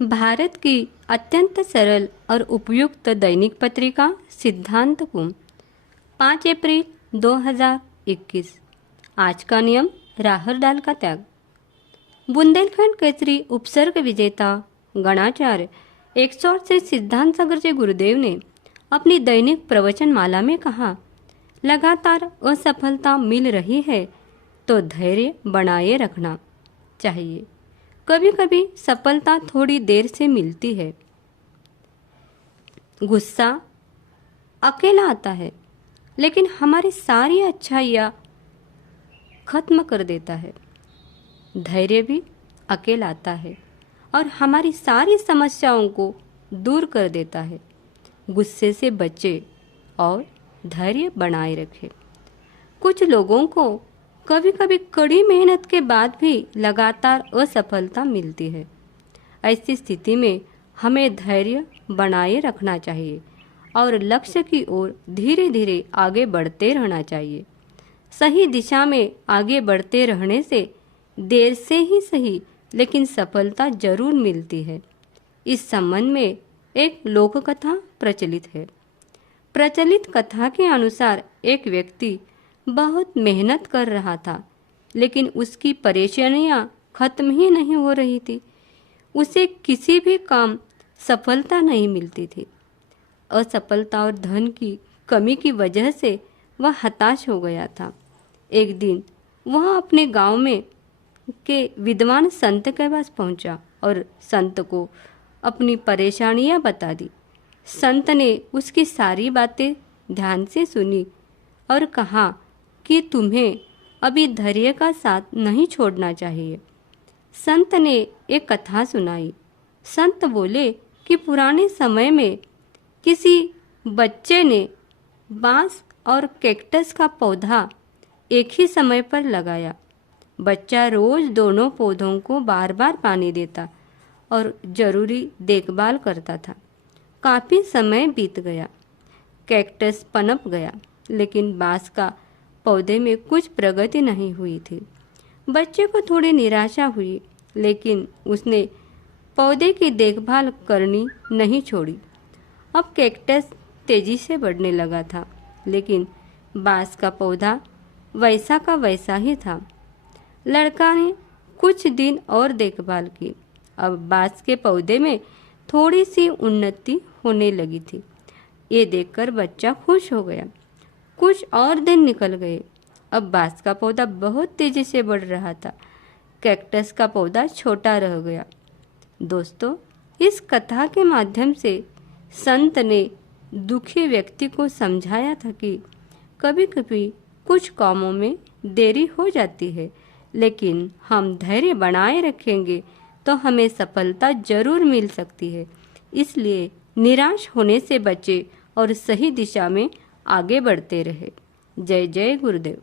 भारत की अत्यंत सरल और उपयुक्त दैनिक पत्रिका सिद्धांत कुंभ 5 अप्रैल 2021। आज का नियम, राहर दाल का त्याग। बुंदेलखंड केसरी उपसर्ग विजेता गणाचार्य 108 से सिद्धांत सागर के गुरुदेव ने अपनी दैनिक प्रवचन माला में कहा, लगातार असफलता मिल रही है तो धैर्य बनाए रखना चाहिए। कभी कभी सफलता थोड़ी देर से मिलती है। गुस्सा अकेला आता है, लेकिन हमारी सारी अच्छाइयाँ खत्म कर देता है। धैर्य भी अकेला आता है और हमारी सारी समस्याओं को दूर कर देता है। गुस्से से बचे और धैर्य बनाए रखें। कुछ लोगों को कभी कभी कड़ी मेहनत के बाद भी लगातार असफलता मिलती है। ऐसी स्थिति में हमें धैर्य बनाए रखना चाहिए और लक्ष्य की ओर धीरे धीरे आगे बढ़ते रहना चाहिए। सही दिशा में आगे बढ़ते रहने से देर से ही सही, लेकिन सफलता जरूर मिलती है। इस संबंध में एक लोक कथा प्रचलित है। प्रचलित कथा के अनुसार एक व्यक्ति बहुत मेहनत कर रहा था, लेकिन उसकी परेशानियां खत्म ही नहीं हो रही थी। उसे किसी भी काम सफलता नहीं मिलती थी। असफलता और धन की कमी की वजह से वह हताश हो गया था। एक दिन वह अपने गांव में के विद्वान संत के पास पहुंचा और संत को अपनी परेशानियां बता दी। संत ने उसकी सारी बातें ध्यान से सुनी और कहा कि तुम्हें अभी धैर्य का साथ नहीं छोड़ना चाहिए। संत ने एक कथा सुनाई। संत बोले कि पुराने समय में किसी बच्चे ने बांस और कैक्टस का पौधा एक ही समय पर लगाया। बच्चा रोज दोनों पौधों को बार बार पानी देता और जरूरी देखभाल करता था। काफी समय बीत गया। कैक्टस पनप गया, लेकिन बांस का पौधे में कुछ प्रगति नहीं हुई थी। बच्चे को थोड़ी निराशा हुई, लेकिन उसने पौधे की देखभाल करनी नहीं छोड़ी। अब कैक्टस तेजी से बढ़ने लगा था, लेकिन बांस का पौधा वैसा का वैसा ही था। लड़का ने कुछ दिन और देखभाल की। अब बांस के पौधे में थोड़ी सी उन्नति होने लगी थी। ये देखकर बच्चा खुश हो गया। कुछ और दिन निकल गए। अब बांस का पौधा बहुत तेजी से बढ़ रहा था। कैक्टस का पौधा छोटा रह गया। दोस्तों, इस कथा के माध्यम से संत ने दुखी व्यक्ति को समझाया था कि कभी कभी कुछ कामों में देरी हो जाती है, लेकिन हम धैर्य बनाए रखेंगे तो हमें सफलता जरूर मिल सकती है। इसलिए निराश होने से बचे और सही दिशा में आगे बढ़ते रहे। जय जय गुरुदेव।